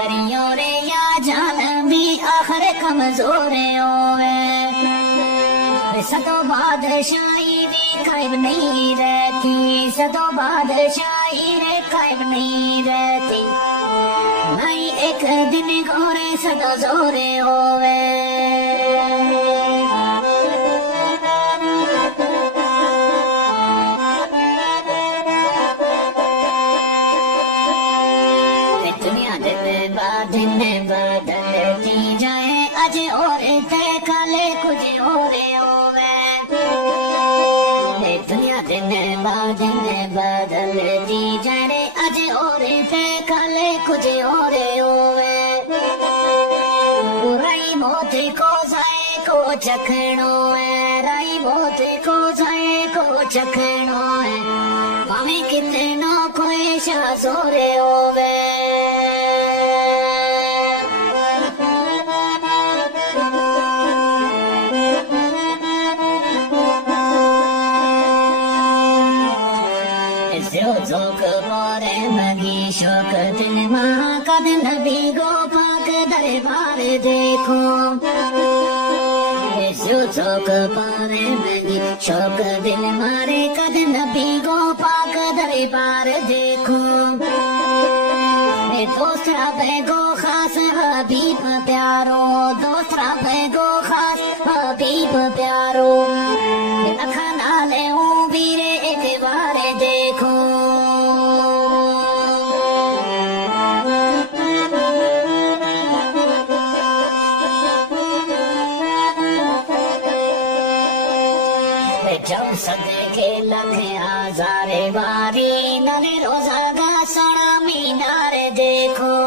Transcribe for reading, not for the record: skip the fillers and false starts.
करियो रे या जान भी आखिर कमजोर होवे सदो बादशाही रे कायम नहीं रहती सदो बादशाही रे कायम नहीं रहती भाई एक दिन गोरे सदो जोरे होवे दिन बदलती जाए आज और कल कुछ और होवे दुनिया दिन बदलती जाए आज और कल कुछ और होवे राई मौत को जाए को चखणो है राई मौत को जाए को चखणो है भावे कितनो कोई शासोरे होवे जोक मोरे मगी शोक दिल माँ कद नबी गो पाक दरबार देखो जोक मोरे मगी शोक दिल मारे कद नबी गो पाक दरबार देखो दोसरा बेगो खास हबीब प्यारो दोसरा बेगो खास हबीब प्यारो खाना ले वीरे एक बार देखो जब सदके लखे आजारे बारी नने रोजा गा सोना मीनार देखो